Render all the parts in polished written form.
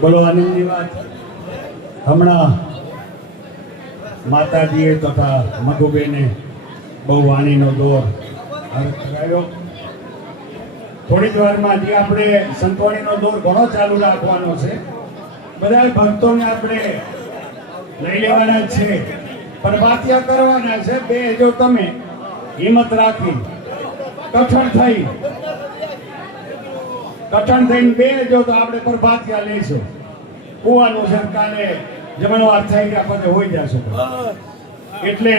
બોલો આનંદની વાત. હમણાં માતાજીએ તથા મગુબેને બહુ વાણીનો દોર કરાયો. થોડીક વારમાં જે આપણે સંતવાણીનો દોર ઘણો ચાલુ રાખવાનો છે. બધા ભક્તોને આપણે લઈ લેવાના છે, પ્રભાતિયા કરવાના છે. બે જો તમે હિંમત રાખી કઠણ થઈને બે જો તો આપણે પ્રભાતિયા લઈશું. કુવાનું છે, કાલે જમણવાર થઈ ગયા પછી હોઈ જશે. એટલે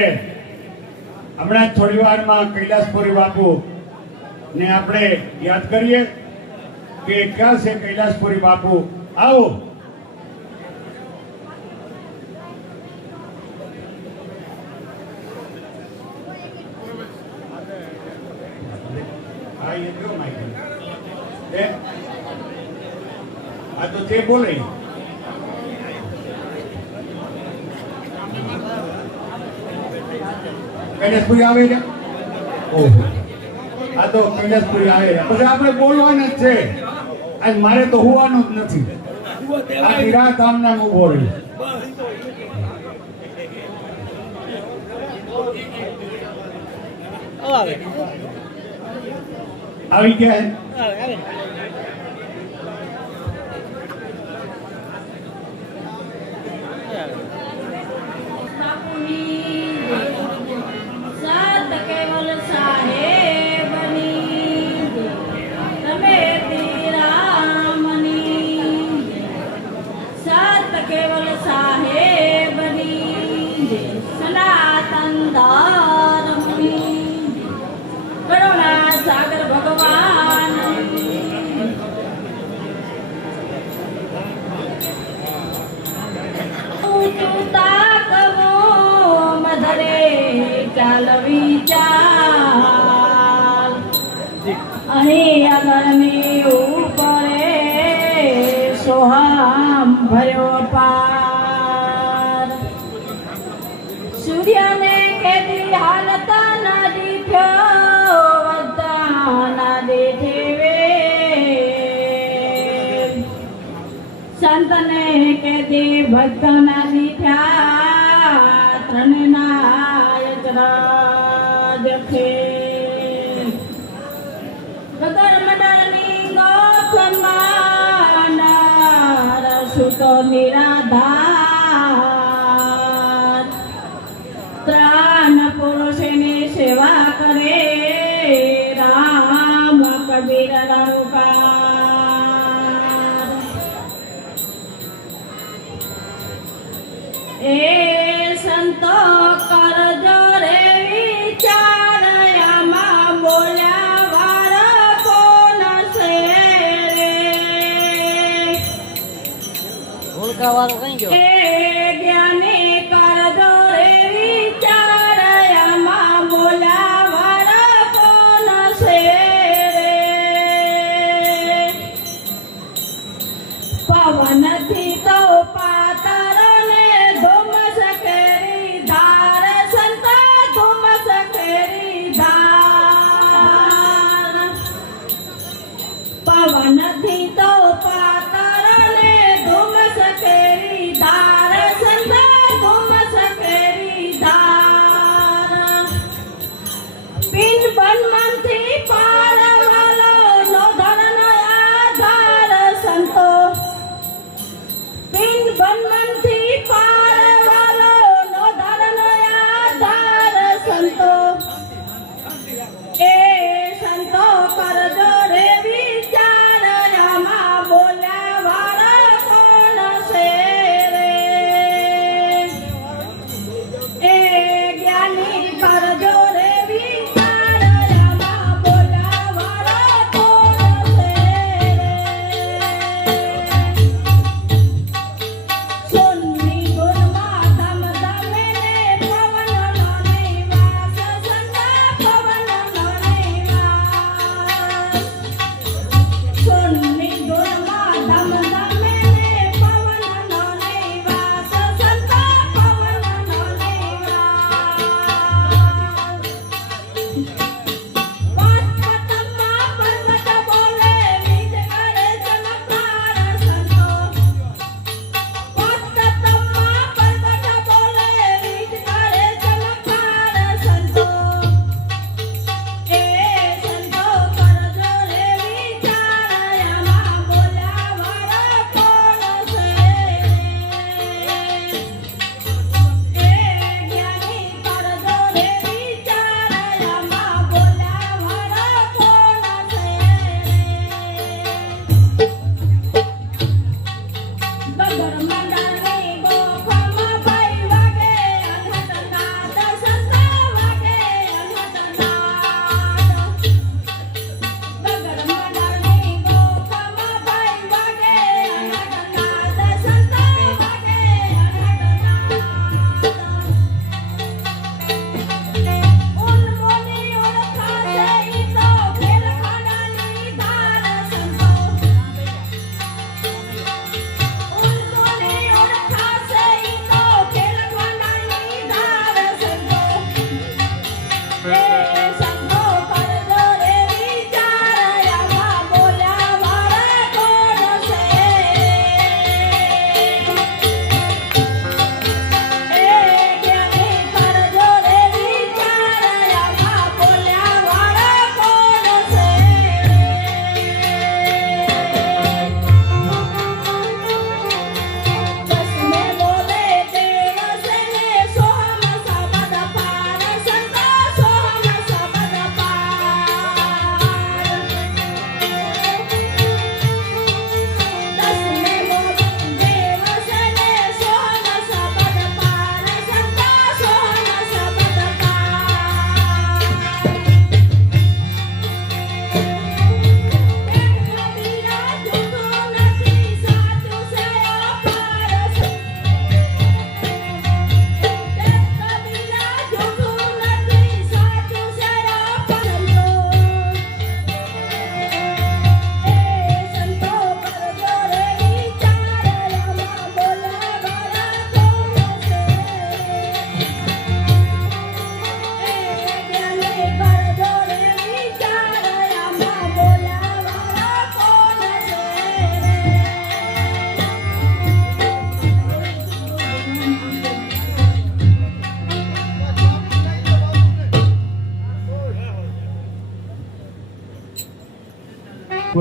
હમણાં થોડી વારમાં કૈલાસપુરી બાપુ ને આપણે યાદ કરીએ કે ક્યાં છે કૈલાસપુરી બાપુ. આવો. આ તો તે બોલે કૈલાસપુરી આવે છે. આ તો કૈલાસપુરી આવે છે. પછી આપણે બોલવાના જ છે. આજ મારે તો હોવાનું જ નથી. આખી રાત આમના ઉભો રહી. આવી ગયા. અહીં અગરની ઉપરે સોહામ ભર્યો પાર. સૂર્યને કેદી હાલતા ના દીઠ્યો વધતા ના દેઠે વેર. સંતને કેદી ભક્ત ના દીઠ્યા ત્રણના યજરાજ ખેર. ગગન મંડળની ગોખમાં સુતો નિરાધાર. ત્રાણ પુરુષની સેવા કરે રામ કબીર રણુકાર. એ સંતો કરજો રે વિચાર આમાં બોલ્યા એ જ્ઞાની કરજો રે વિચાર આમાં બોલાવર કોણ છે રે. પવનથી તો પાતર ને ધુમ્મસ કેરી ધાર. સંત ધુમ્મસ કેરી ધાર. પવનથી તો પાતર ને ધુમ્મસ કેરી ધાર. સંત ધુમ્મસ કેરી ધાર. પિન બનમાંથી પાર વાલો નો ધરનો આધાર. સંતો પિન બનમાંથી પાર વાલો નો ધરનો આધાર. સંતો એ સંતો કરજો રે વિચાર આમાં બોલ્યા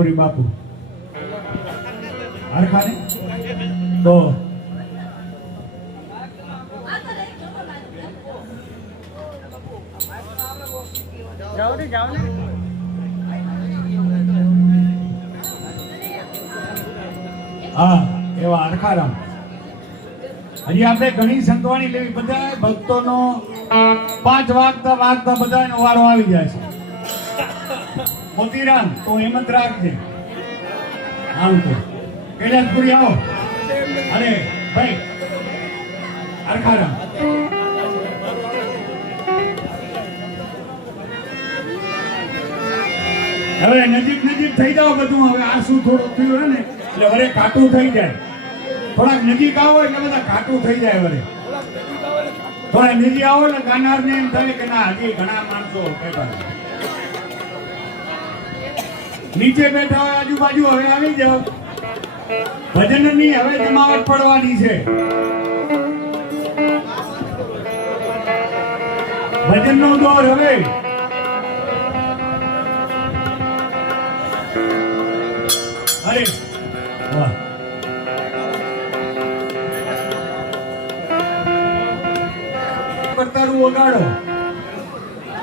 ગોરી બાપુ હરખા ને તો હા એવા હરખારામ હજી આપણે ઘણી સંતવાણી લેવી બધા ભક્તોનો 5 વાગતા વાગતા બધાનો વારો આવી જાય છે. મોતીરામ તો હિંમત રાખજે. આમ તો કૈલાસપુરી આવો. અરે ભાઈ હરખારામ હવે નજીક નજીક થઈ જાઓ બધું. હવે આ શું થોડું થયું હે ને એટલે વરે કાટું થઈ જાય. થોડાક નજીક આવો એટલે બધા કાટું થઈ જાય. વરે થોડા નજીક આવો એટલે ગાનાર ને એમ થાય કે ના હજી ઘણા માણસો બેઠા છે. નીચે બેઠા હોય આજુબાજુ હવે આવી જાઓ. ભજનની હવે જમાવટ પડવાની છે. ભજનનો દોર હવે અરે વાહ કરતારું વગાડો.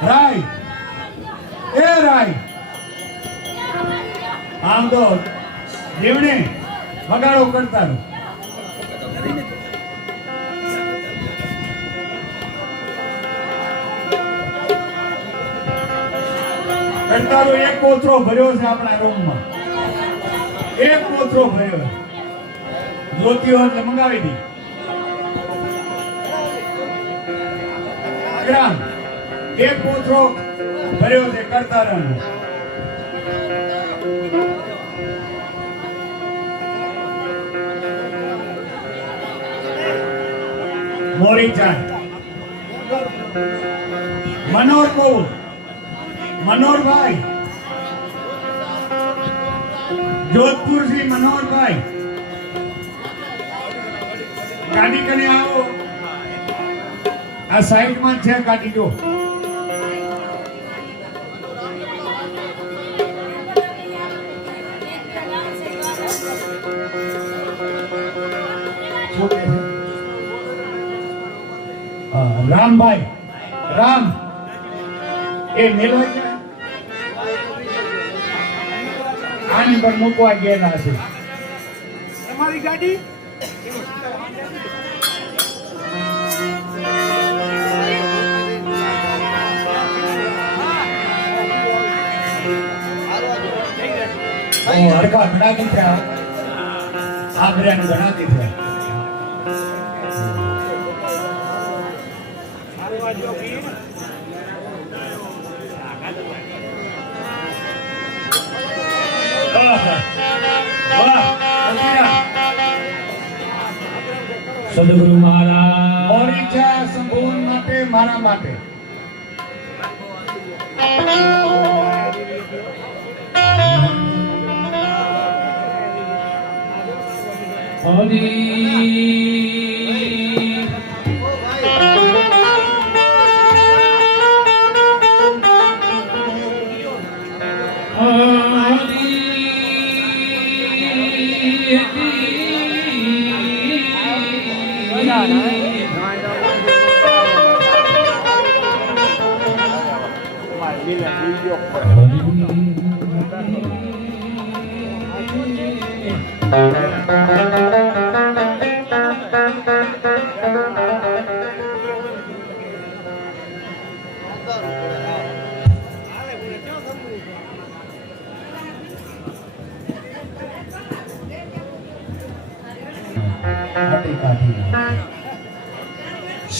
રાય એ રાય આમ તો દેવણે વગાડો કરતારું. કરતારો એક કોથરો ભર્યો છે આપણા રૂમમાં. એક કોથરો ભર્યો. જોતી હોય એટલે મંગાવી દી. ગ્રામ એક કોથરો ભર્યો છે કરતારાનો. મોરી ચાંદ મનોર કૌર મનોહરભાઈ જોધપુર થી મનોહરભાઈ ગાડી કને આવો. આ સાઈડ માં છે ગાડી જો. રામભાઈ રામ એ મેલવાઈ આની પર મૂકવા ગયેલા છે. તમારી ગાડી હરખા ઘણા દીધા. આ બધાને ઘણા દીધા. સદગુરુ મહારાજ મોરી ચા સંપૂર્ણ માટે મારા માટે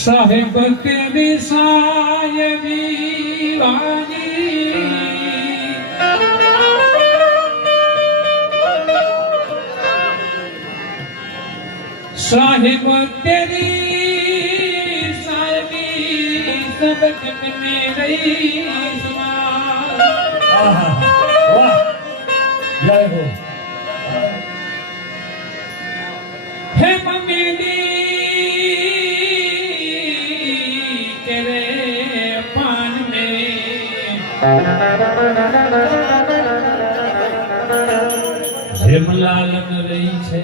સાહેબ તેરી સાયરી વાણી साहिब तेरी सारवी सब जग में रही वाह जय हो है ममेली तेरे पान में હેમલાલ રહી છે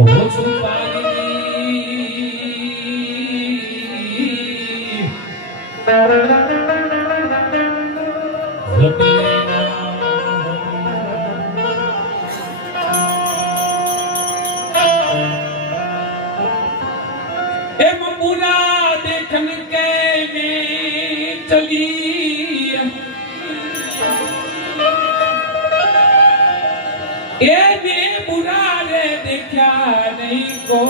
ઓછું एम बुरा देखन के में चली ए ने बुरा रे देखा नहीं को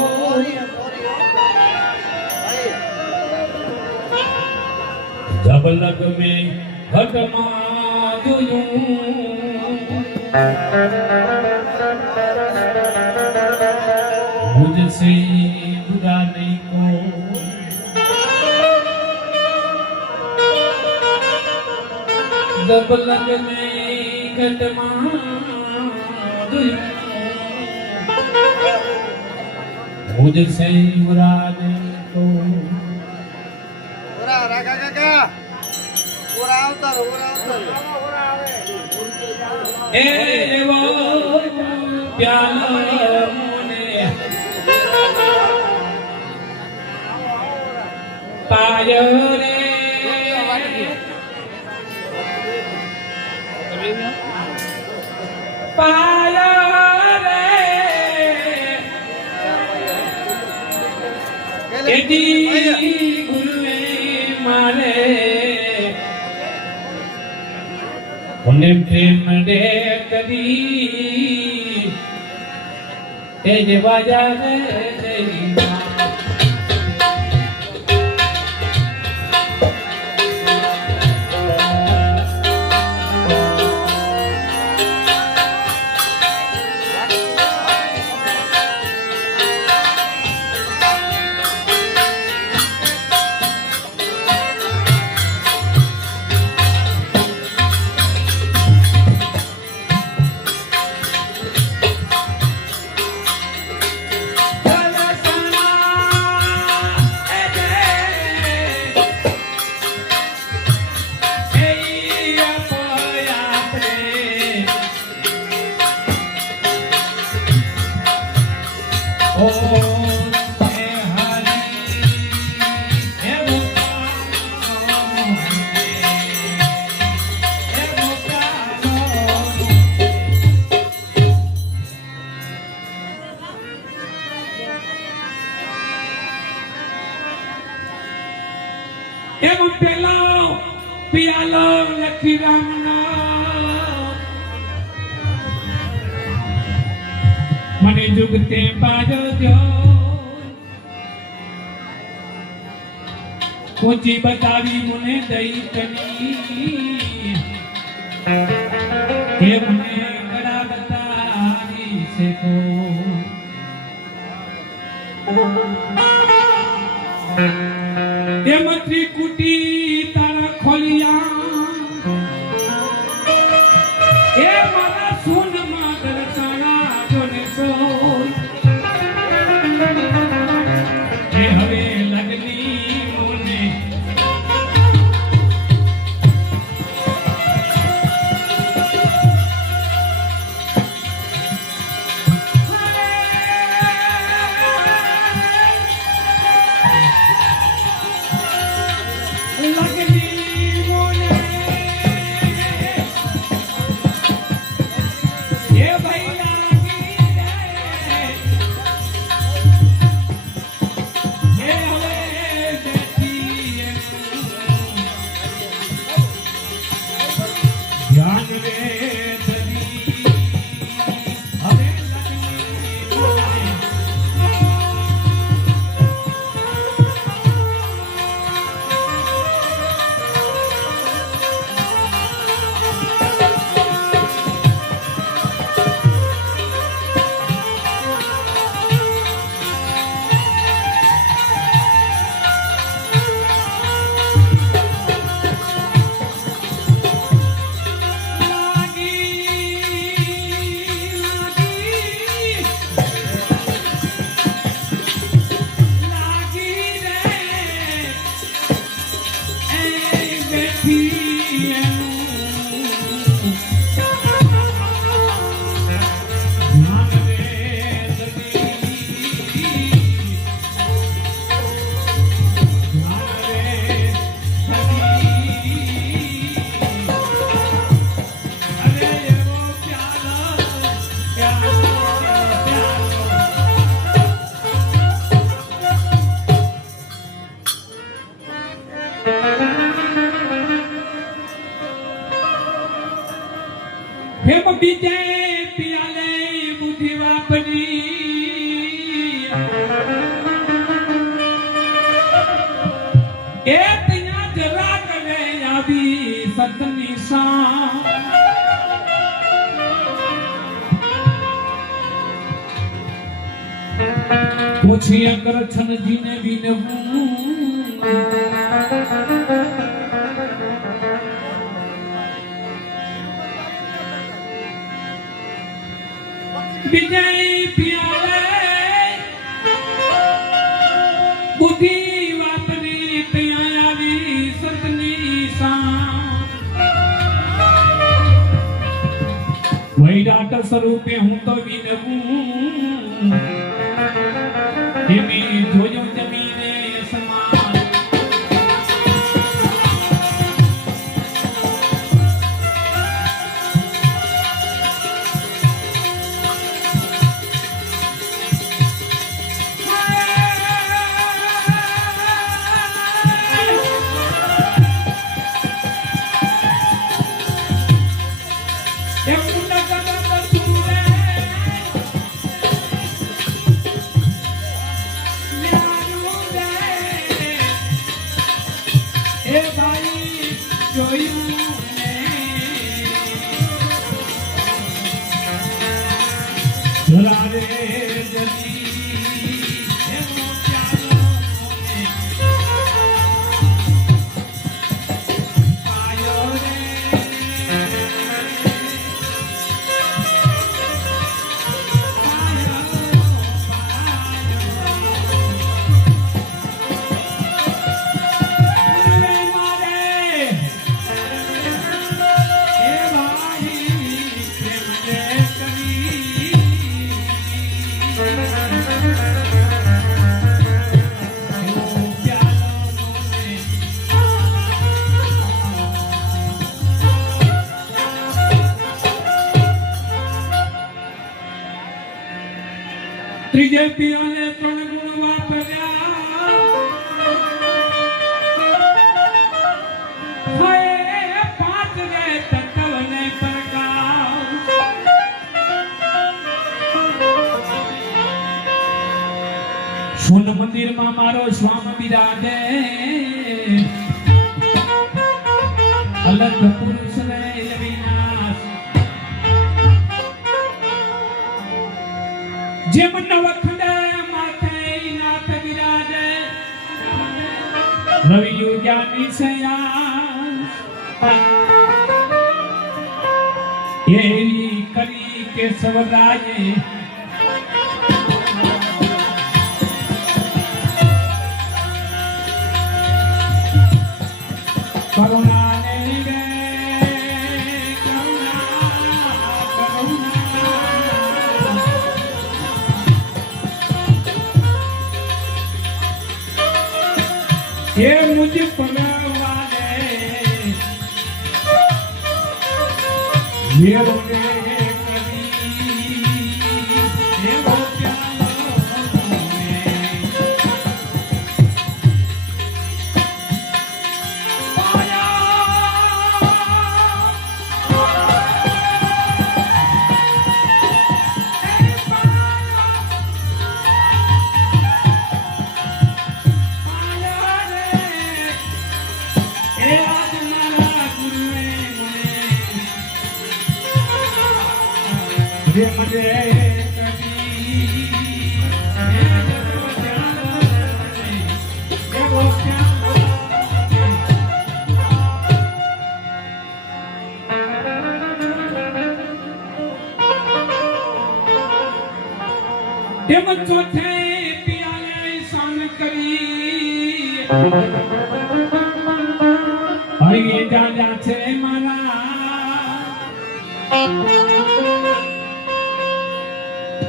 जब लग में घटमा जुयूं मुझसे बुरा नहीं को जब लग में घटमा मुझसे बुरा नहीं को Ora, raga, raga. Ora, utar, ora, utar. ए वो प्याला मोने पायो रे पायो रे एदी गुरुए मारे उन्हें प्रेम दे कदी तेज बाजा रे तेरी माँ एम पेला पियाला लखी रामना मने जुगते बाजो जो ऊंची बतावी मुने दई कनी के मुने कड़ा बतावी से को एम त्रिकुटी तारा खोलिया ए मारा सुन मादर सारा जोने सोई ए हवे लगनी मोने लगनी मोने हेम बीजे पियाले बुद्धि वापरी ए तिया जरा करे आवी सतनी सा पूछिया कर छन जीने भी नहूं विजय पियाले बुद्धि वापरी तया भी सतनी सा वही डाटा स्वरूपे हूँ तो भी नहूं हेमी जोजो जमीने समान ત્રીજે પિયાલે ત્રણ ગુણ વાપર્યા હે પાંચ રે તત્વને પ્રકાશ સોન મંદિરમાં મારો સ્વામ બિરાજે અલગ પુરુષ રે વિનાશ જેમ નવખંડે માથે નાથ બિરાજે રવિ યોગ્યાની સયાસ એરી કરી કેશવરાજે કરુણાને રે ये मुझे परवाने ये रोने कभी ये वो प्याला पाया ચોથે પિયાલે શાન કરી હરિએ જાજા છે મારા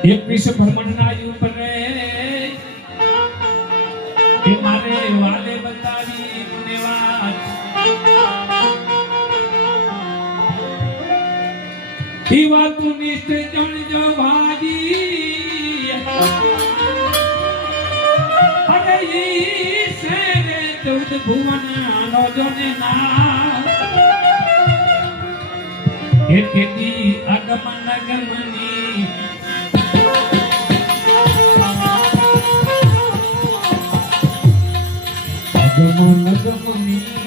21 ભ્રમણના યુગ રે એ મારે વાલે બતાવી મને વાત ઈ વાતું નિશ્ચય જાણજો ભાજી અરે ઈ સેરે ચૌદ ભુવન નો જોને ના એ તેથી આગમન ગમની આગમન ગમની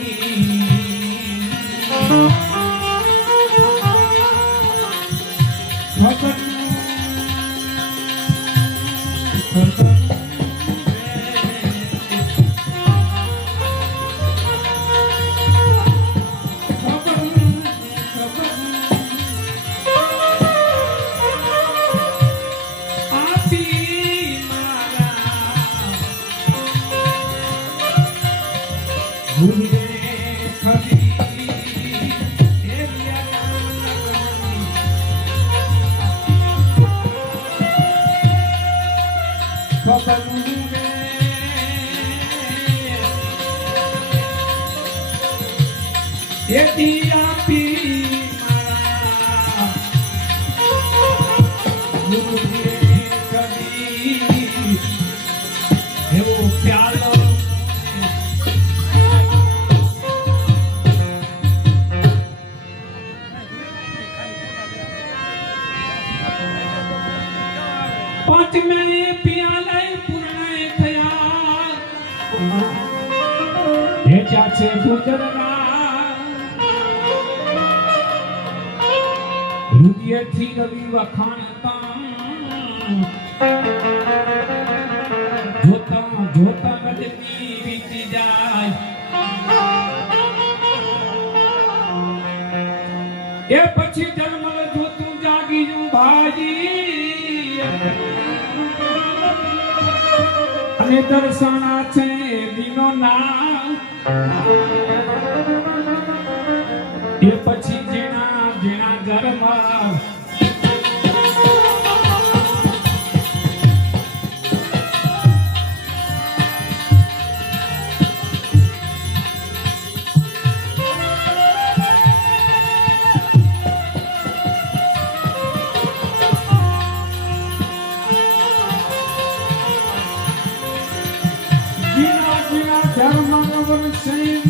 રૂપિયાથી રવિ વખાણતા જોતા જોતા ગજની વીતી જાય એ પછી જન્મ જોતું જાગી જું ભાજી અને દર્શના છે દીનો ના એ પછી જેના જેના ઘરમાં જેના જેના ઘરમાં વર્ષે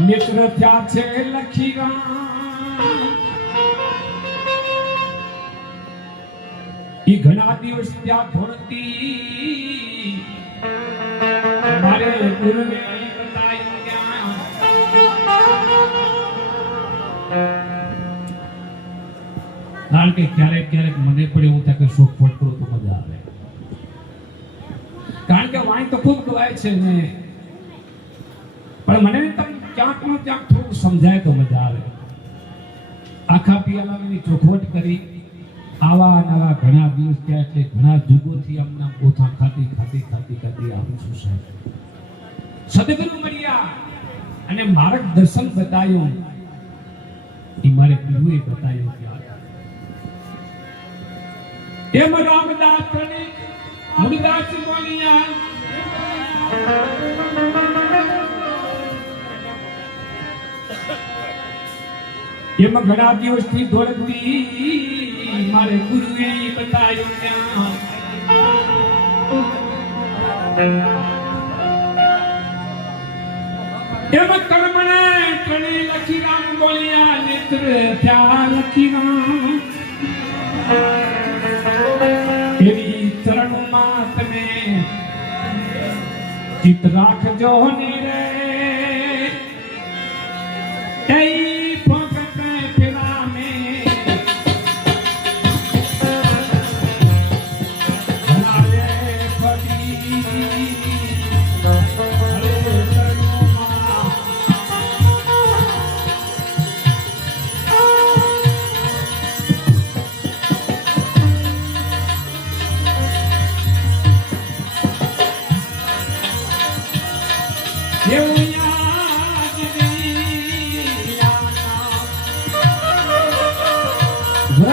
નેત્ર થયા છે લખી ઈ ઘણા દિવસ ત્યાં ભણતી મારે ગુરુને બતાવ્યું કારણ કે ક્યારેક ક્યારેક મને પણ એવું થાય કે શોખ ફોટ કરો તો મજા આવે કારણ કે વાણી તો ખૂબ ગવાય છે ને પણ મને તમે ક્યાંક નું ક્યાંક થોડું સમજાય તો મજા આવે આખા પિયાલાની ચોખવટ કરી આવા નવા ઘણા દિવસ ત્યાં એટલે ઘણા જુગોથી અમના પોથા ખાતી ખાતી ખાતી ખાતી આવું છું સાહેબ સદગુરુ મળ્યા અને માર્ગદર્શન બતાવ્યું એ મારે ગુરુએ બતાવ્યું કે એમ રામદાસ પ્રણી મુરદાસ બોલિયા એમાં ઘણા દિવસથી દોડતી મારે ગુરુએ બતાવ્યું ત્યાં એમાં કર્મને ત્રણે લખી રામ બોલ્યા નેત્ર થયા લખી રામ એવી ચરણોમાં તમે ચિત રાખજો ને રે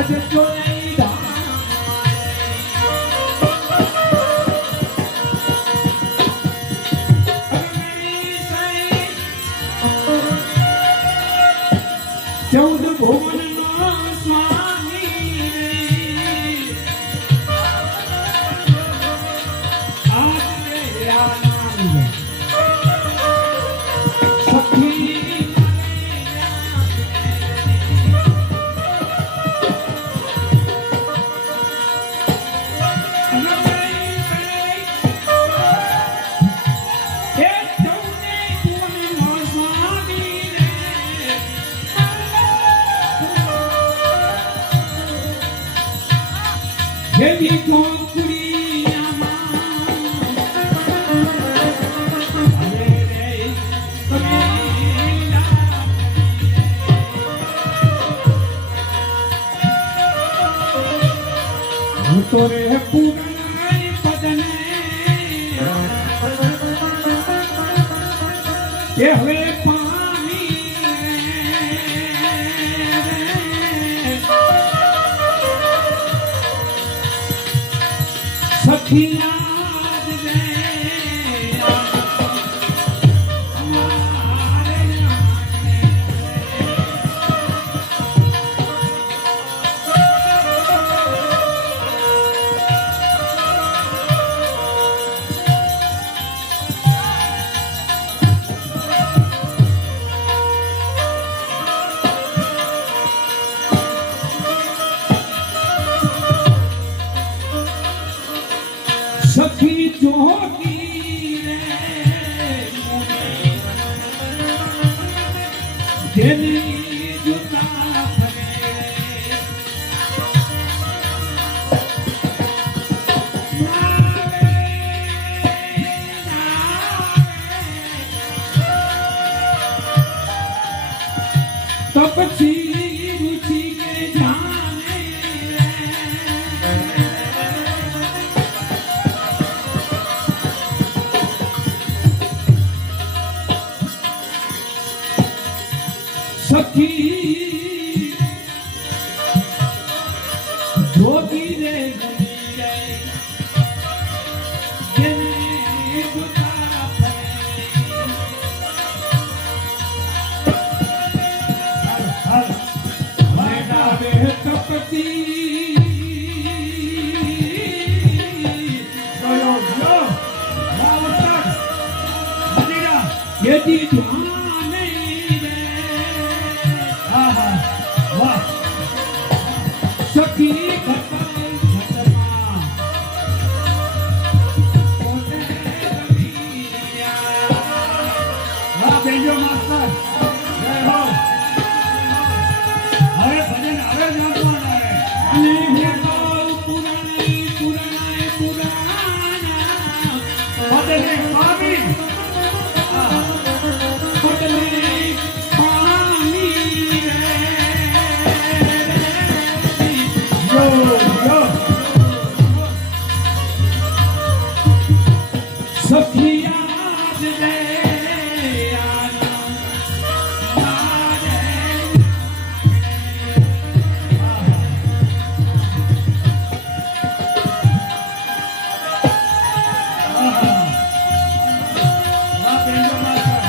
આજ ચોરાઈ ધામ ચૌદ ભુવનનો સ્વામી આજે આનંદ સખી Baby, come to તોરે પૂરનાઈ પદને એ હવે પાણી સખિયા દે સખી જોગી રે જેની જુતા ફરે તો પછી રુચિ કે જાને સખી જોગી રે જેને જોતા ફરે તપતી યદી ધ્યાને સખી ઘટમાં કોને રમિયા વાહ બેજો માસ્ટર જય હો હવે ભજન હવે જ વાંચવાના છે. અને હે ગૌ પુરાણાય પદને સ્વામી પટલે પાણી રે યો યો સખિયા દે આનંદ મારે વાહ બેજો માસ્ટર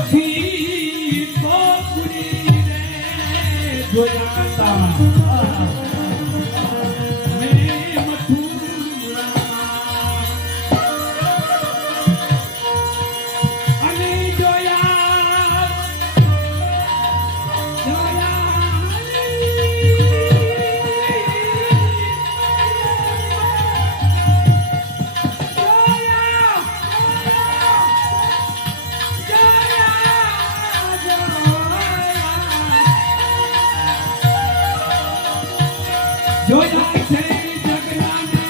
સખી કોકડી રે જોયાતા મે મથુરા અને જોયા જોયા છે જગનાને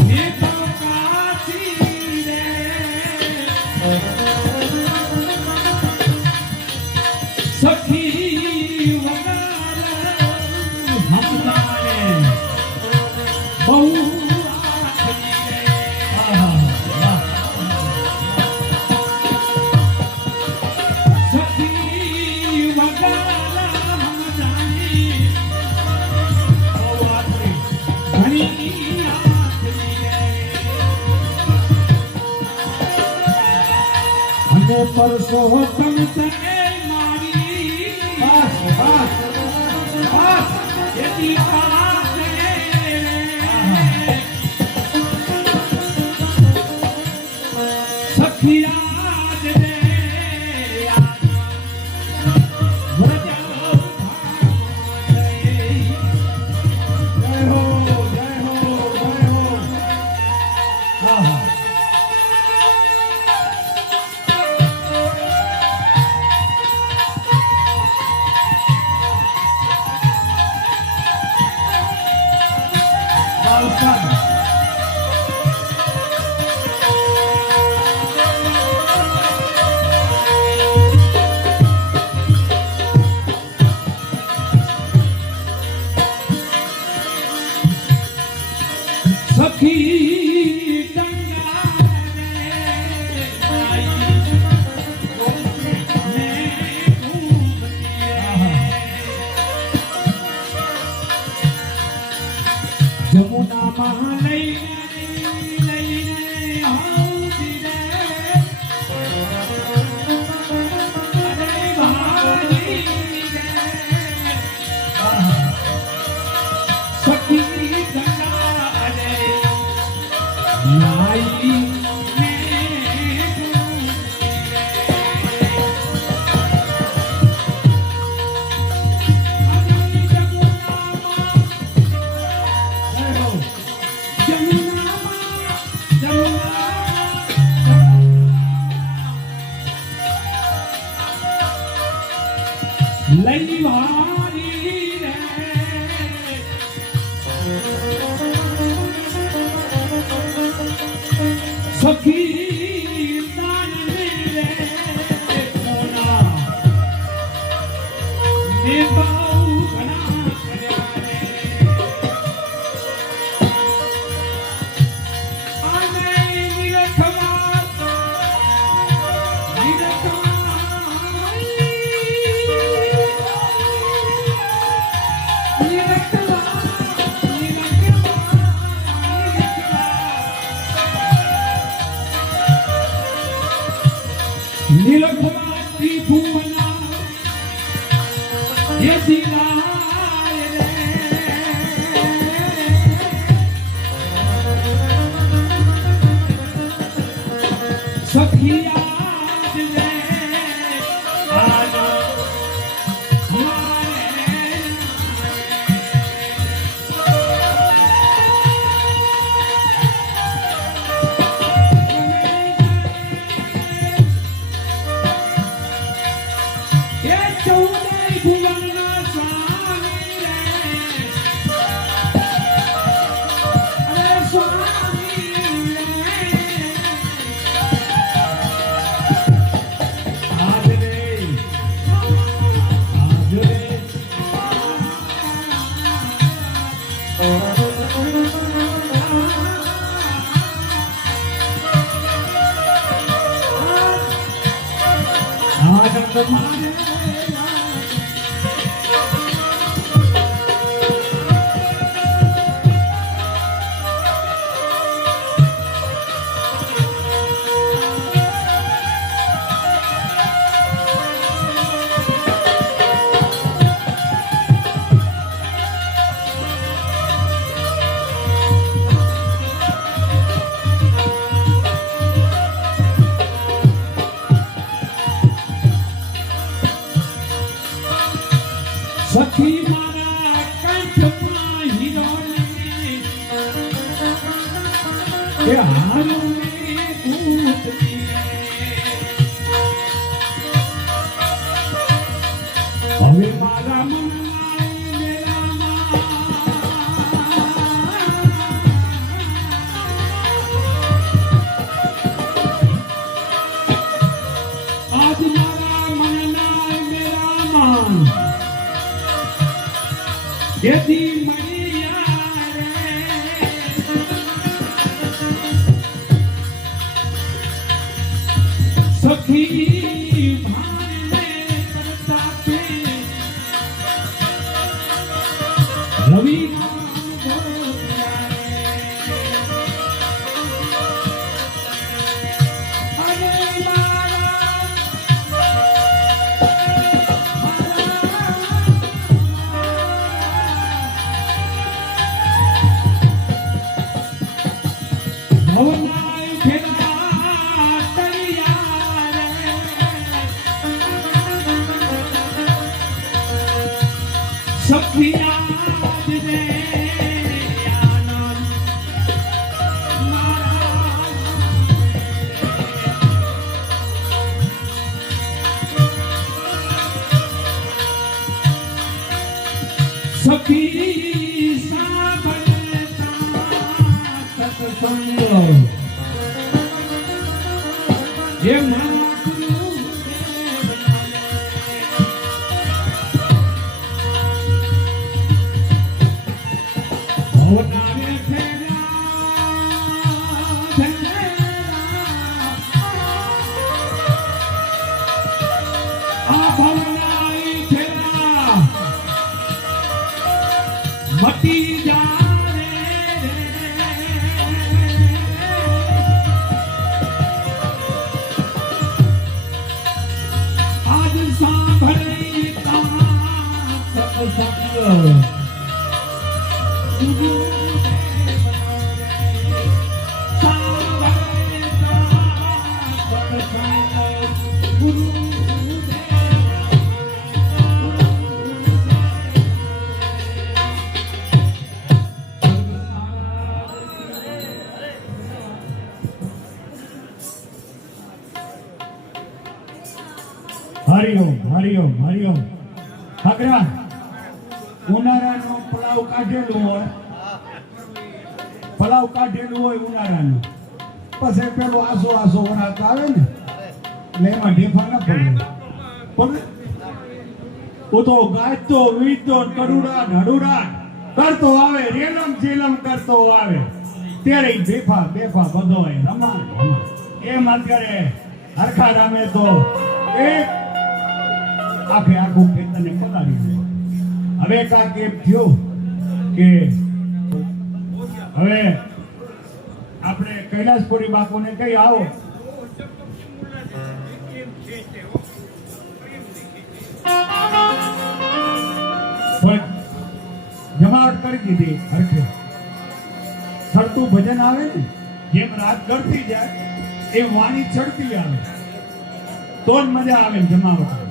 ને તો કાશી રે સખી ને પરસોત્તમ તે મારી બસ બસ બસ જેથી પાતે સખિયા દે જય હો જય હો જય હો આહા Welcome. સખી ગંગા જમુના માં લઈને આવતી રે અરે ભાઈ સખી ગંગા રે લાઈ લઈ વારી રે સખી દાનવી રે કોના ને બહુ ઘણા કર્યા રે આને નિરખવા નીલકમા ત્રિભુવના યતિ રાય રે સખિયા રે આનો એ ચૌદય ભુવનના સ્વામી રે અરે સ્વામી રે આજ રે આનંદ મારે સખી મારા કંઠમાં હિરોને કે હારુને ભૂતની હવે મારા મનમાં મેરામાં આજ મારા મનના મેરામાં જેથી મળ્યા રે સખી ભાને કરતા તે રવિ નામ બોલ્યા રે અરે મારા સખિયા રે આનંદ સખી સાંભળતા સત્સંગ હે મારા ભવનારે આ ભવનારી ફેરા મટી જાને આજ સાંભળી તા સત્સંગ હરિઓમ હરિઓમ હરિઓમ ઠાકરા ઉનાળાનો પલાવ કાઢેલું હોય ઉનાળાનું પછી પેલો આસો વરાત આવે ને એટલે એમાં ઢેફા ના પડે હું તો ગાજતો વીજતો કડુડાટ હડુડાટ કરતો આવે રેલમ ચેલમ કરતો આવે ત્યારે બેફા બધો હોય રમા એમ અત્યારે હરખા રામે તો એક આખું ખેતરને પલાળી દે. હવે કાંક એમ થયું કે હવે આપણે કૈલાસપુરી બાપુને કઈ આવો પણ જમાવટ કરી દીધી હરખે ચડતું ભજન આવે ને જેમ રાત ગળતી જાય એ વાણી ચડતી આવે તો જ મજા આવે ને જમાવટ આવે.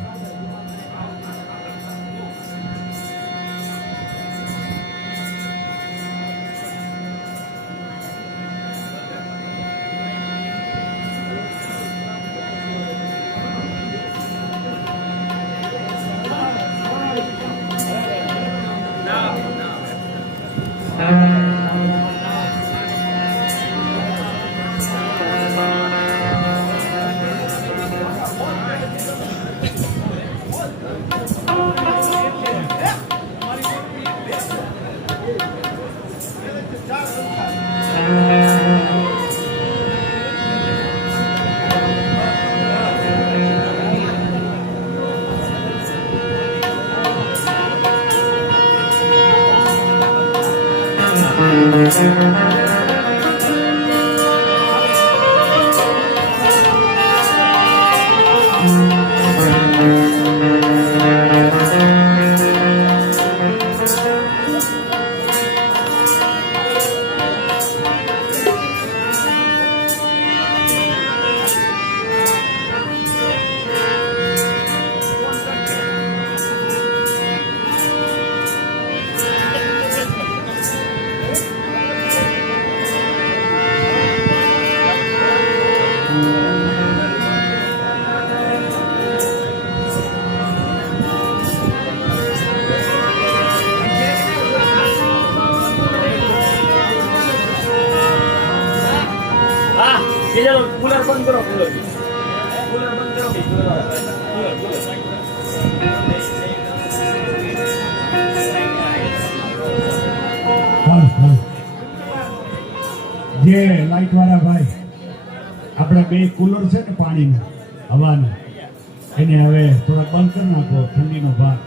કુલર બંધ કરો કુલર બંધ કરો જે લાઈટ વાળા ભાઈ આપણા બે કુલર છે ને પાણીના હવાના એને હવે થોડા બંધ કરી નાખો ઠંડીનો ભાગ.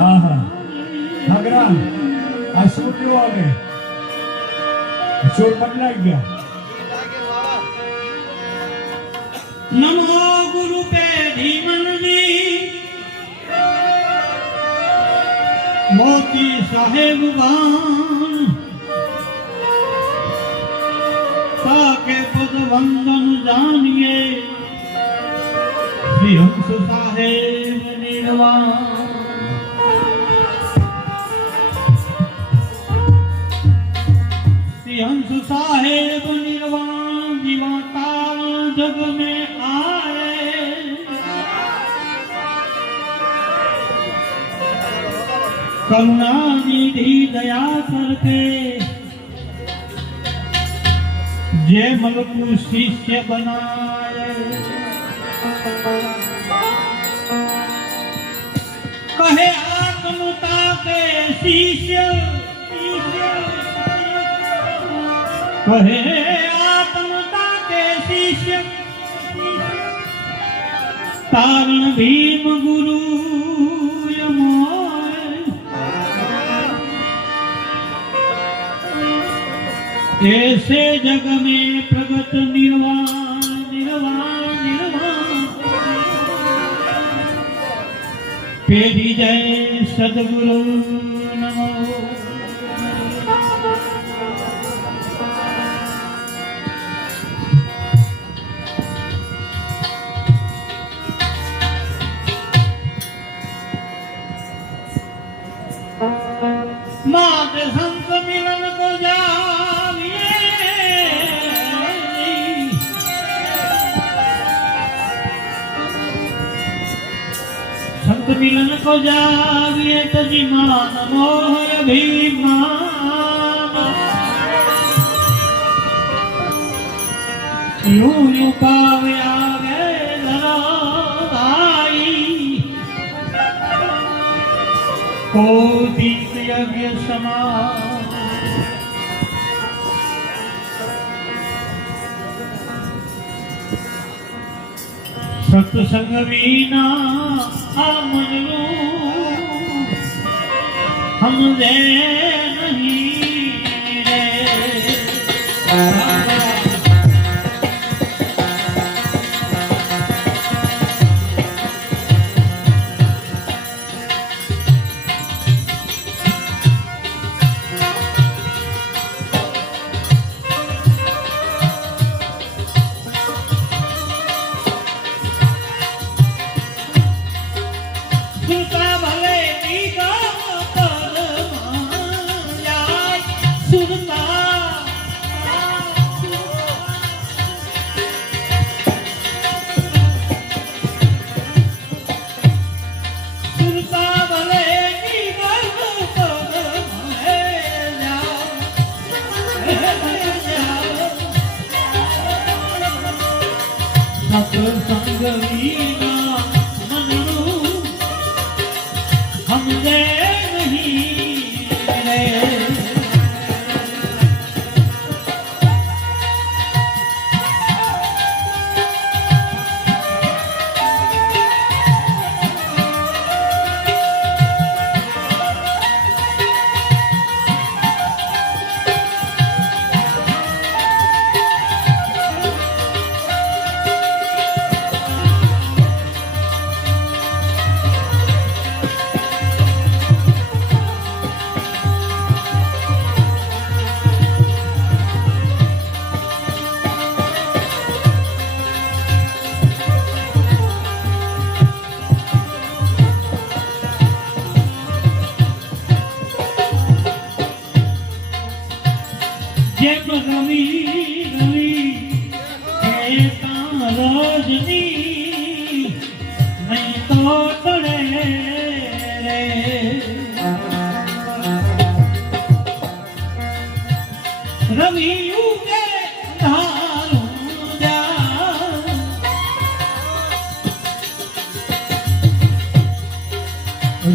આહા ઠાકરા આ શું થયું હવે સુર બદલાઈ ગયા. નમો ગુરુ પેઢી મનની મોતી સાહેબ વાન તાકે પદ વંદન જાનિએ શ્રી હંસ સાહેબ નિર્વાણ श्री हंस साहेब निर्वाण जीवाकाल जग में आए करुणा निधि दया करके जे मलकु शिष्य बनाए कहे आत्मता के शिष्य कहे आत्मता के शिष्य तारण भीम गुरु ऐसे जग में प्रगट निर्वाण निर्वाण निर्वाण पेरी जय सदगुरु नमो मात संत मिलन को जाविए संत मिलन को जाविए तजी मान मोह अभिमान यूं यूं पावे आगे लड़ाई को दिव्य समान सत्संग वीना आमनु हम दे नहीं रे सत्संग वीना मननु हम दे नहीं रे जेम रवि रवि कहता रजनी नहीं तो तड़े रे रवि उगे धारू जा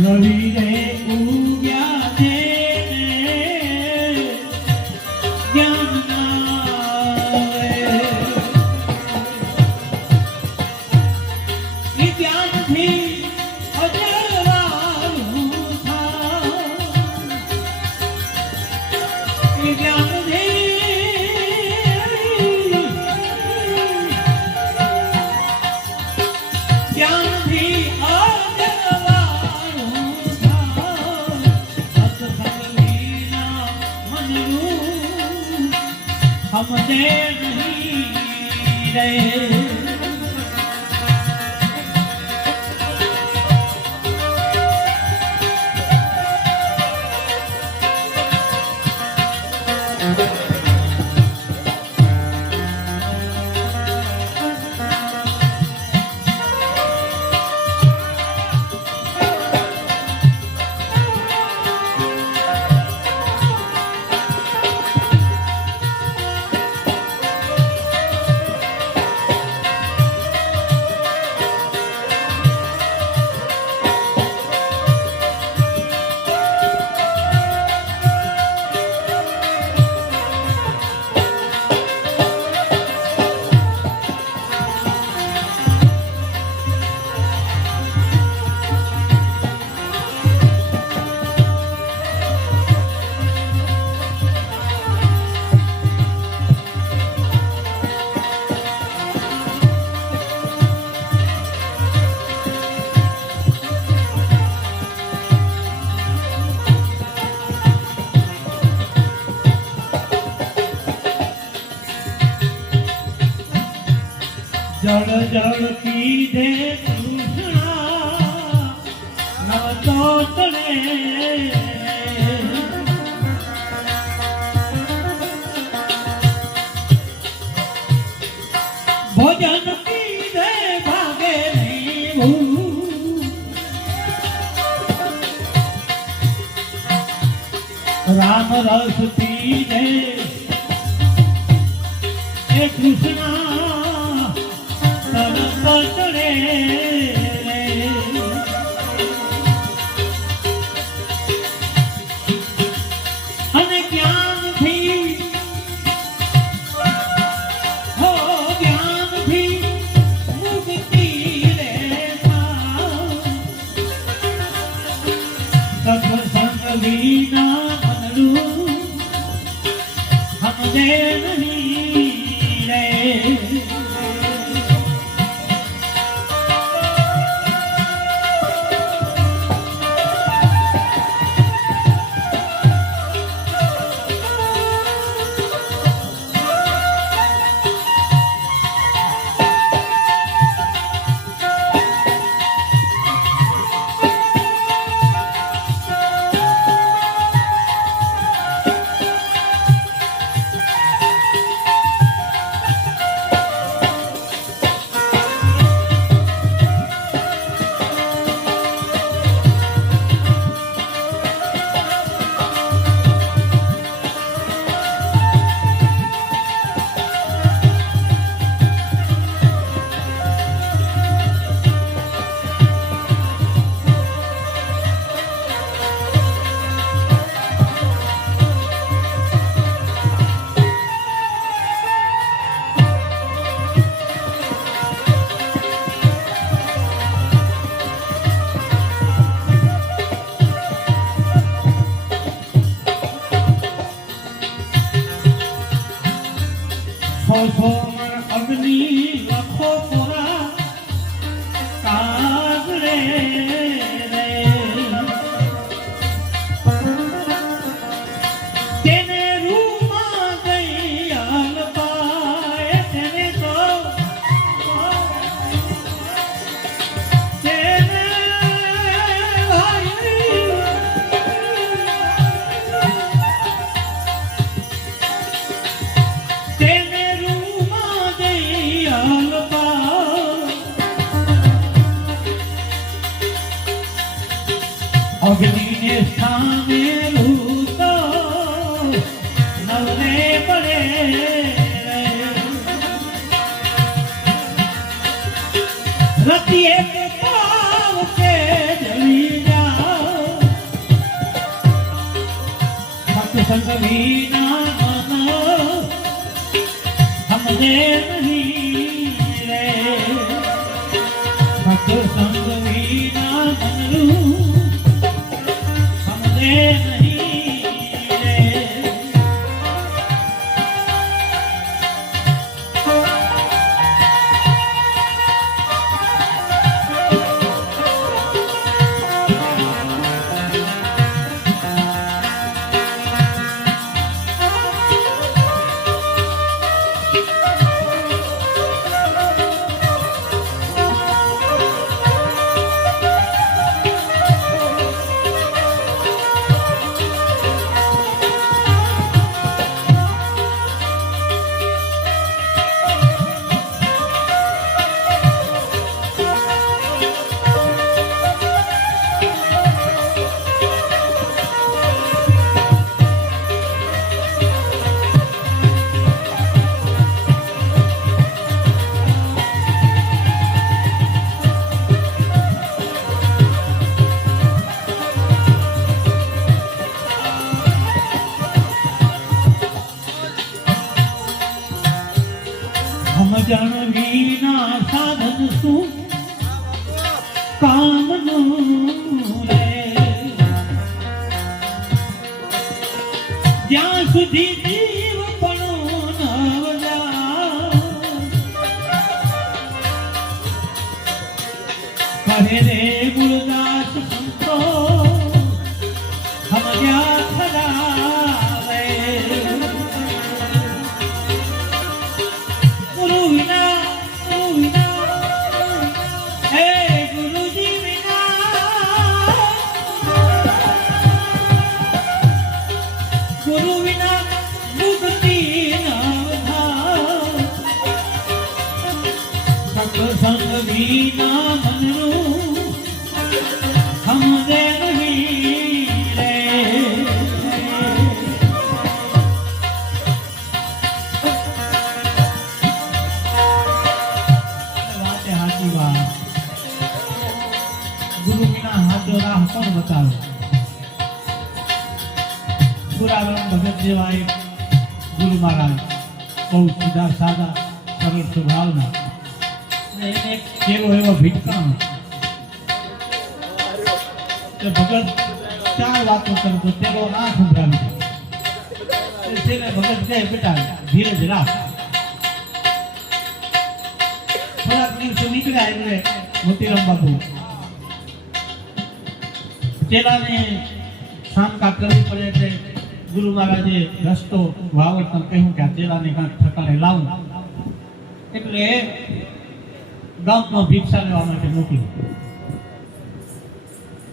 रवि रे उग्या दे ज्ञान नावे ये ज्ञान भी अजरालू था ये ज्ञान भी अजरालू था सत्संग वीना मनरू हम दे नहीं रे જળ જળ કીધે કૃષ્ણા નવતો તળે ભોજન કીધે ભાગે નહીં રામ રસ પીધે હે કૃષ્ણા તરફ ચડે અને જ્ઞાનથી હો જ્ઞાનથી મુક્તિ રે સત્સંગ વિના મનડું હમને નહીં રે અગ્નિ લખો પુરા કાગડે રે તેને રૂમાં દયાલ પાય તેને તો તેને તેને અગ્નિને સ્થાને લૂતો નવને પડે રતિએ કે પાવ કે જલી જાઓ સત્સંગ વિના મન હમને નહીં રે સત્સંગ વિના મનરું સમજણ વિના સાધન શું કામનું રે જ્યાં સુધી જીવ પણ નવજા કહે રે ગુરુદાસ સંતો સમજ્યા ખરા રે ગુરુ વિના સાચો રાહ કોણ બતાવે? પુરાવરણ ભગત જેવા એક ગુરુ મહારાજ, બહુ સીધા સાદા સરળ સ્વભાવના, અને એને એક કેવો એવો ભીટકાણો કે ભગત 4 વાતો કરતો, તેનો આંખ ઉભરાવી દે. છેલ્લે ભગત કહે, બેટા ધીરજ રાખ. થોડાક દિવસો નીકળ્યા એટલે મોતીરામ બાપુ ચેલાને શાંકા કરવી પડે એટલે ગુરુ મહારાજે રસ્તો વાવડતા કહ્યું કે આ ચેલાને કાંઈક ઠકાણે લાવું, એટલે ગામમાં ભિક્ષા લેવા માટે મોકલ્યું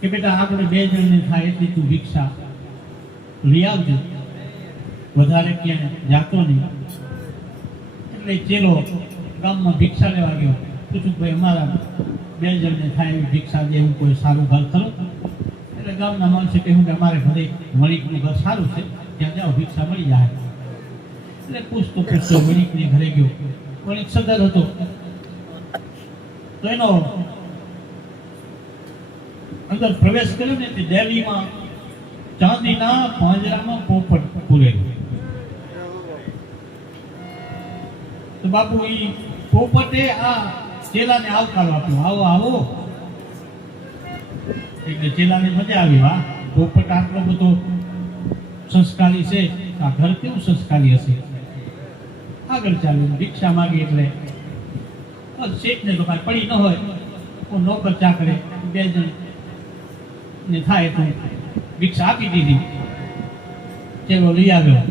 કે બેટા આપણે 2 જણને થાય એટલી તું ભિક્ષા લઈ આવજો, વધારે ક્યાંય જાતો નહીં. એટલે ચેલો ગામમાં ભિક્ષા લેવા ગયો. પૂછું ભાઈ અમારા 2 જણને થાય એવી ભિક્ષા દે એવું કોઈ સારું ઘર ખરું? એટલે ગામના માણસે કહ્યું કે અમારે ઘરે વણિકનું ઘર સારું છે, ત્યાં જાઓ ભિક્ષા મળી જાય. એટલે પૂછતો વણિકની ઘરે ગયો. વણિક સદર હતો, તો એનો અંદર પ્રવેશ કર્યો ને તે દેવીમાં ચાંદીના પાંજરામાં પોપટ પૂરેલો. તો બાપુ ઈ પોપટે આ ચેલાને આવકારો આપ્યો, આવો આવો. એટલે ચેલાને મજા આવી, વાહ પોપટ આટલો બધો સંસ્કારી છે, આ ઘર કેવું સંસ્કારી હશે. આગળ ચાલ્યું, ભિક્ષા માંગી એટલે શેઠને તો કાંઈ પડી ન હોય, નોકર ચાકરે 2 જણ ને થાય તો ભિક્ષા આપી દીધી. ચેલો લઈ આવ્યો,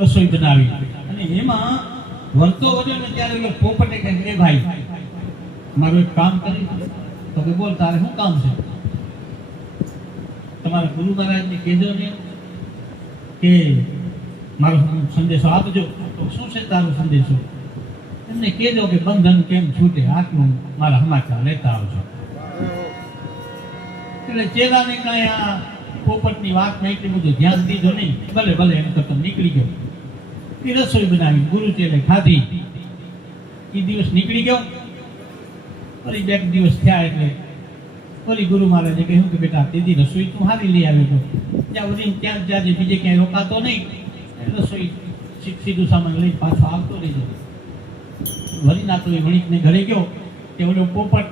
રસોઈ બનાવી, અને એમાં વળતો વધ્યો ને ત્યારે ઓલો પોપટે કહે, એ ભાઈ મારું એક કામ કરી. તો કે બોલ, તારે શું કામ છે? તમારા ગુરુ મહારાજને કહેજો ને કે મારો સંદેશો આપજો. તો શું છે તારો સંદેશો? એમને કહેજો કે બંધન કેમ છૂટે, આટલું મારા સમાચાર લેતા આવજો. એટલે ચેલાને કાંઈ આ પોપટની વાતમાં એટલું બધું ધ્યાન દીધું નહીં. ભલે ભલે એમ તો નીકળી ગયો. એ રસોઈ બનાવી ગુરુ ચેલે ખાધી. એ દિવસ નીકળી ગયો. ફરી 2 દિવસ થયા એટલે ફરી ગુરુ મહારાજે કહ્યું કે બેટા દીદી રસોઈ તું સારી લઈ આવ્યો તો, ત્યાં ઉડીને ત્યાં જ જાજે, બીજે ક્યાંય રોકાતો નહીં. રસોઈ સીધું સામાન લઈ પાછો આવતો રહેજો. વળી ના તો એ વણિકને ઘરે ગયો કે ઓલો પોપટ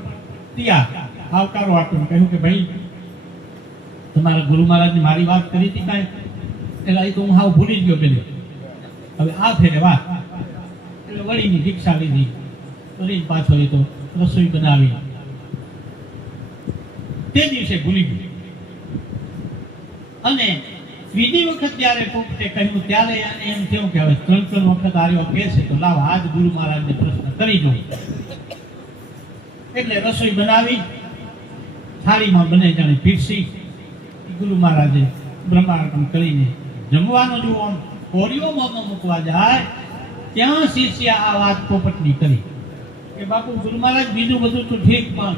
ત્યાં આવકારો આપ્યો, કહ્યું કે ભાઈ તમારા ગુરુ મહારાજને મારી વાત કરી હતી કાંઈ? એટલે એ તો હું હાવ ભૂલી જ ગયો પેલે, હવે આ ફેરે વાત. એટલે વળીની ભિક્ષા લીધી, વળી પાછો એ તો રસોઈ બનાવી. તે દિવસે ભૂલી ગયો. અને બીજી વખત જ્યારે પોપટે કહ્યું ત્યારે એમ થયું કે હવે 3 વખત આર્યો કહે છે તો લાવ આજ ગુરુ મહારાજને પ્રશ્ન કરી દઉં. એટલે રસોઈ બનાવી, થાળીમાં બને જાણે પીરસી. ગુરુ મહારાજે બ્રહ્માર્પણ કરીને જમવાનું જો આમ કોરિયો મોંમાં મૂકવા જાય ત્યાં શિષ્યા આ વાત પોપટની કરી કે બાપુ ગુરુ મહારાજ બીજું બધું તો ઠીક, પણ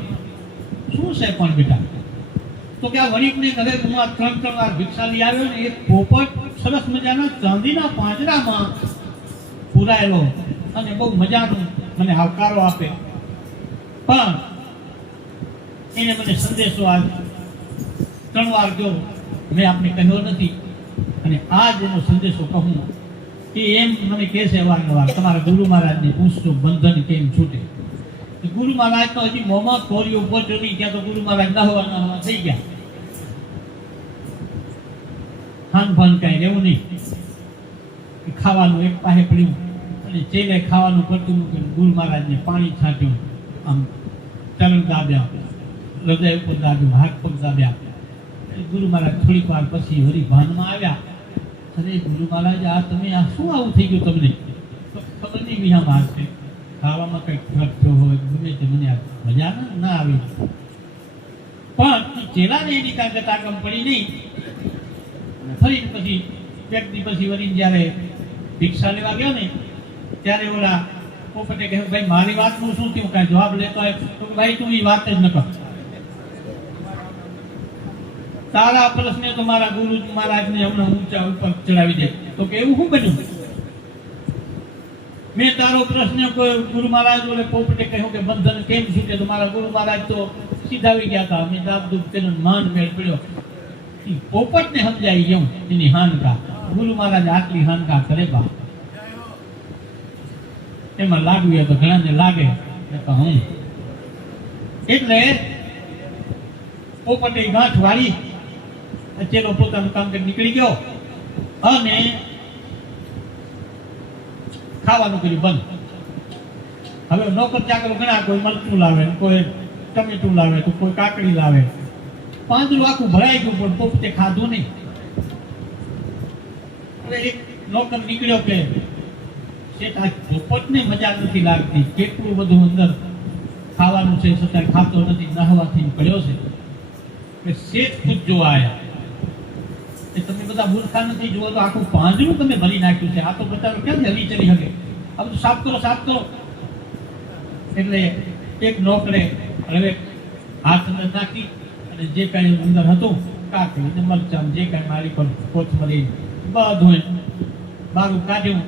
શું છે પણ બેટા? તો કે આ વણિકને ઘરે હું આ 3 વાર ભિક્ષા લઈ આવ્યો ને, એક પોપટ સરસ મજાના ચાંદીના પાંજરામાં પૂરાયેલો અને બહુ મજાનું મને આવકારો આપે, પણ એને મને સંદેશો આજ 3 વાર જો મેં આપને કહ્યો નથી. અને આજ એનો સંદેશો કહું કે એમ મને કહે છે અવારનવાર, તમારા ગુરુ મહારાજને પૂછજો બંધન કેમ છૂટે. ગુરુ મહારાજ તો હજી મોંમાં કોરિયો પહોંચ્યો નહીં, ત્યાં તો ગુરુ મહારાજ નહવા થઈ ગયા. ખાન ભાન કાંઈ રહેવું નહીં. ખાવાનું એક પાસે પડ્યું અને ચેલે ખાવાનું કરતું મૂક્યું. ગુરુ મહારાજને પાણી છાંટ્યું, આમ ચરણ દાબ્યા, હૃદય ઉપર દાબ્યું, હાથ પગ દાબ્યા. ગુરુ મહારાજ થોડીક વાર પછી વળી ભાનમાં આવ્યા. અરે ગુરુ મહારાજ, આ તમે આ શું આવું થઈ ગયું તમને? ખબર નહીં વિહામાં હાથ છે, ખાવામાં કંઈક ફરક થયો હોય, ગમે તે મને મજા ના આવી. પણ ચેલાને એની કાંઈ તાકમ પડી નહીં. ફરી પછી 2 દી પછી વળી જ્યારે ભિક્ષા લેવા ગયો ને ત્યારે ઓલા પોપટે કહ્યું, ભાઈ મારી વાતનું શું થયું? કાંઈ જવાબ લેતો હોય તો ભાઈ તું એ વાત જ ન કર. તારા પ્રશ્ને તો મારા ગુરુ મહારાજને હમણાં ઊંચા ઉપર ચડાવી દે. તો કે એવું શું બન્યું? મેં તારો પ્રશ્ન કોઈ ગુરુ મહારાજ ઓલે પોપટે કહ્યું કે બંધન કેમ છૂટે, તો મારા ગુરુ મહારાજ તો સીધાવી ગયા હતા. અમે દાબદૂબ તેનો માન મેળ પડ્યો. ઈ પોપટને સમજાઈ ગયું એની હાનકા. ગુરુ મહારાજ આટલી હાનકા કરે બા. એમાં લાગવું એ તો ઘણાને લાગે હું એટલે પોપટે ગાંઠ વાળી ચેલો પોતાનું કામ કરી નીકળી ગયો અને ખાવાનું કર્યું બંધ. હવે નોકર ચાકરો ઘણા, કોઈ મરચું લાવે, કોઈ ટમેટું લાવે, તો કોઈ કાકડી લાવે. પાંદડું આખું ભરાઈ ગયું પણ પોપટે ખાધું નહીં. હવે એક નોકર નીકળ્યો કે પોપટને મજા નથી લાગતી, કેટલું બધું અંદર ખાવાનું છે છતાં ખાતો નથી, નહાવાથી પડ્યો છે. કે શેઠ ખુદ જોવા આવ્યા. તમે બધા મૂર્ખા નથી, જુઓ તો આખું પાંજરું તમે ભરી નાખ્યું છે. આ તો બચારો કેમ હલી ચડી શકે? આ બધું સાફ કરો, સાફ કરો. એટલે એક નોકરે હવે હાથ અંદર નાખી અને જે કાંઈ અંદર હતું, કાકડી ને મરચાં જે કાંઈ મારી પર કોથમરી બધું બારું કાઢ્યું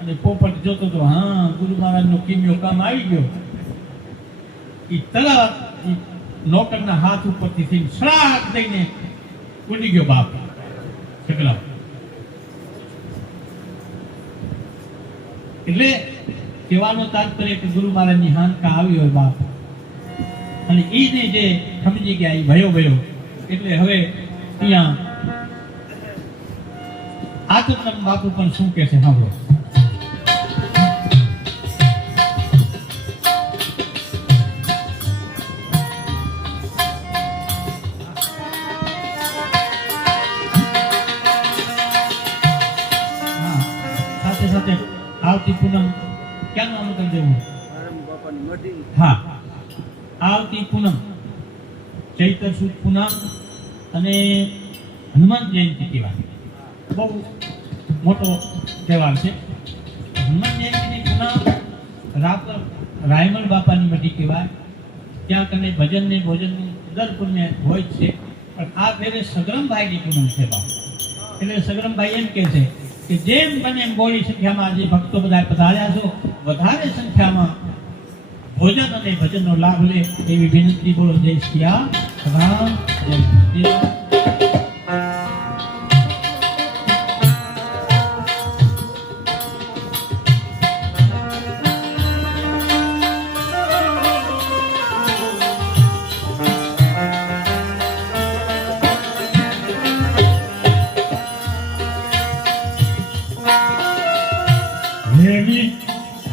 અને પોપટ જોતો તો હા ગુરુ મહારાજનો કિમિયો કામ આવી ગયો. એ તરત નોકરના હાથ ઉપરથી થઈને સડાક દઈને ઉડી ગયો બાપ સકલા. એટલે કહેવાનો તાત્પર્ય કે ગુરુ મહારાજની હાનકા આવી હોય બાપ, અને એને જે સમજી ગયા એ ભયો એટલે હવે અહીંયા આતંકમ બાપુ પણ શું કહે છે સાંભળો. સાથે આવતી પૂનમ ક્યાંનું આમંત્રણ દેવું? હા, આવતી પૂનમ ચૈત્ર સુદ પૂનમ અને હનુમાન જયંતિ કહેવાય. બહુ મોટો તહેવાર છે. હનુમાન જયંતિની પૂનમ રાયમલ બાપાની મઢી કહેવાય. ત્યાં કને ભજન ને ભોજનની દર પુણ્ય હોય છે. પણ આ ફેરે સગરમભાઈની પૂનમ છે બાપ. એટલે સગરમભાઈ એમ કહે છે કે જેમ બને એમ બોડી સંખ્યામાં આજે ભક્તો બધા પધાર્યા છો, વધારે સંખ્યામાં ભોજન અને ભજનનો લાભ લે એવી વિનંતી. બોલો જય સિયા રામ, જય સિયા.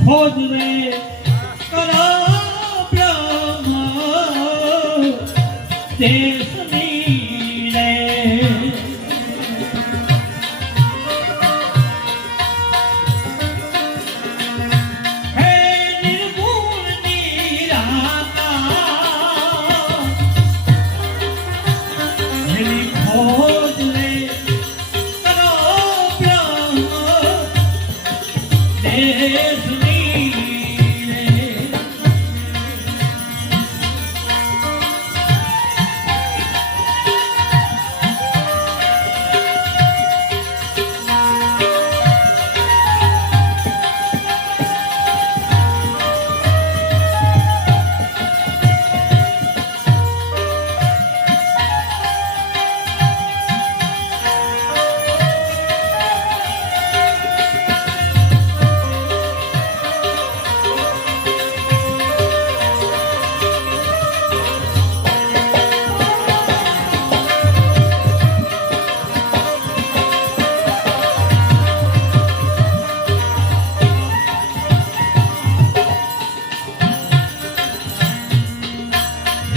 ખોજ રે કરા બ્રહ્મ દેશની રે હે નિર્ગુણ નિરાકાર એની ખોજ રે કરા બ્રહ્મ દેશની.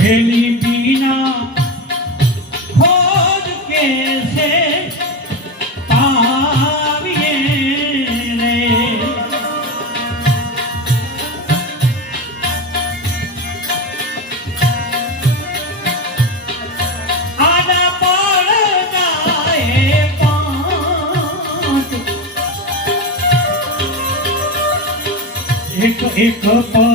हेली बीना खोज कैसे पाविए रे आना पड़ता है पांच एक एक पड़ता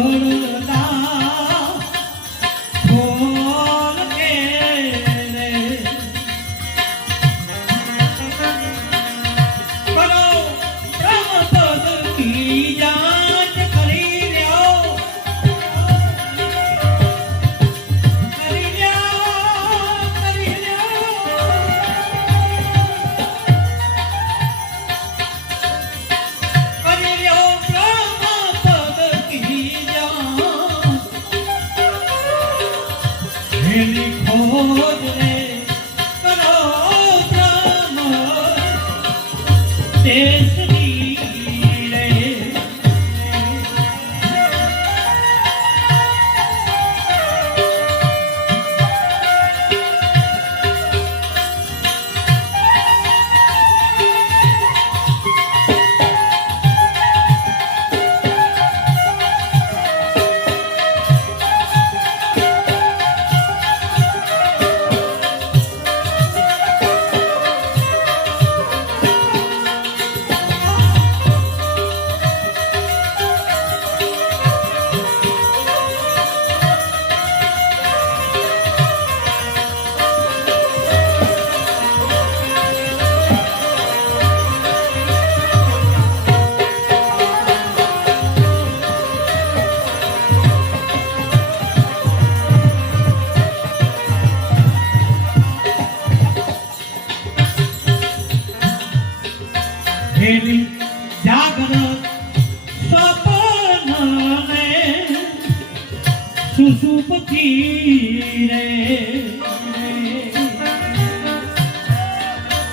સુપથી રે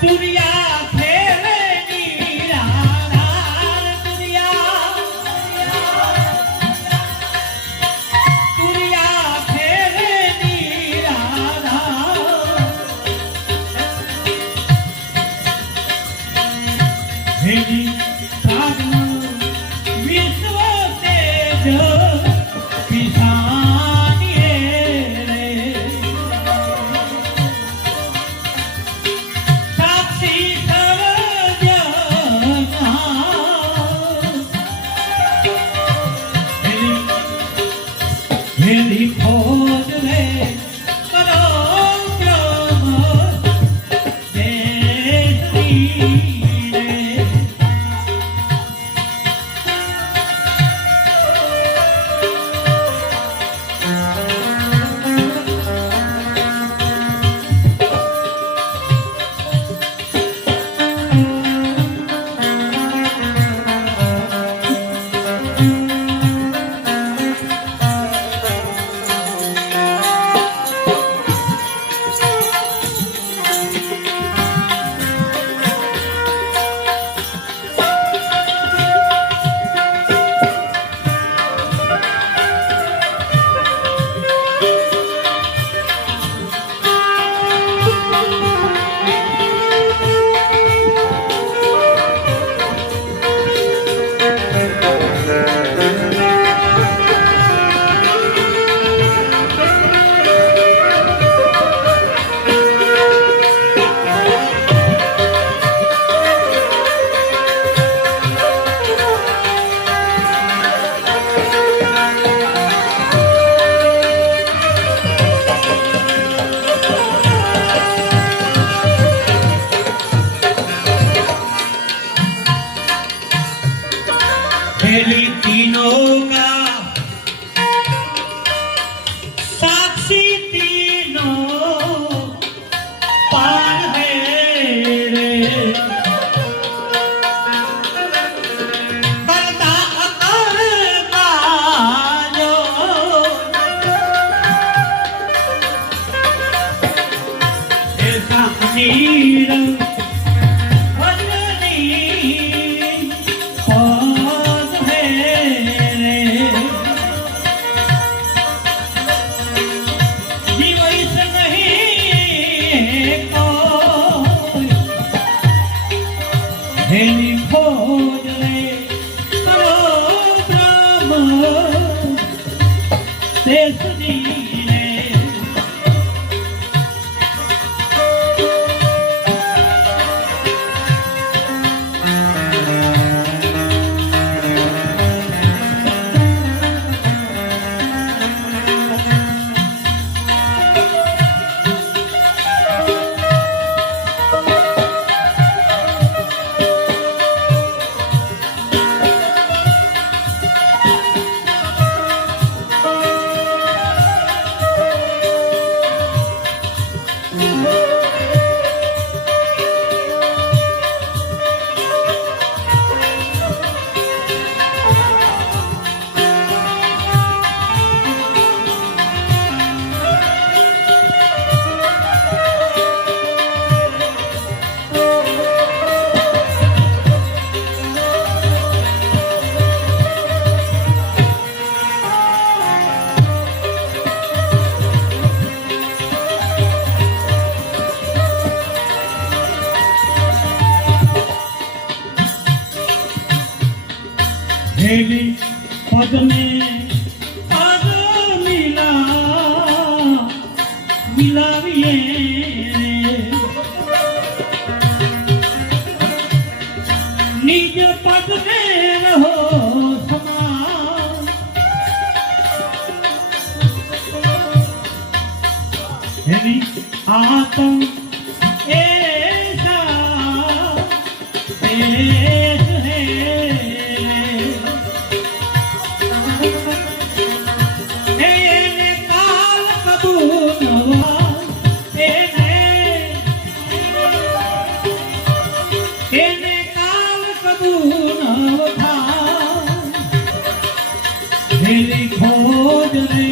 તુરિયા ખેલે નીરા તુરિયા ખેલે નીરા હેજી સાગનો વિશ્વ તેજ Really hold me, but oh, खेली तीनों का साक्षी तीनों पार है रे करता अकर्मा जो ऐसा अमीर Any खोज रे करो ब्रह्म शेष नीले हेली पद में पद मिला मिलाविए निज पद में रहो समान हेली आत्म ऐसा ऐस है खोज रे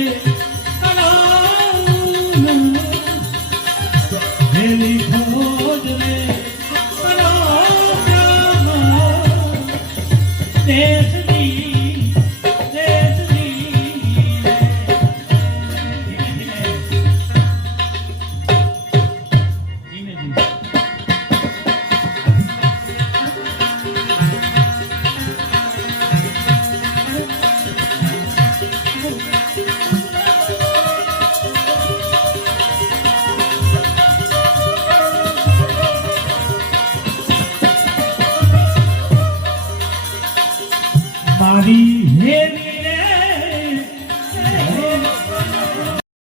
મારી હેરી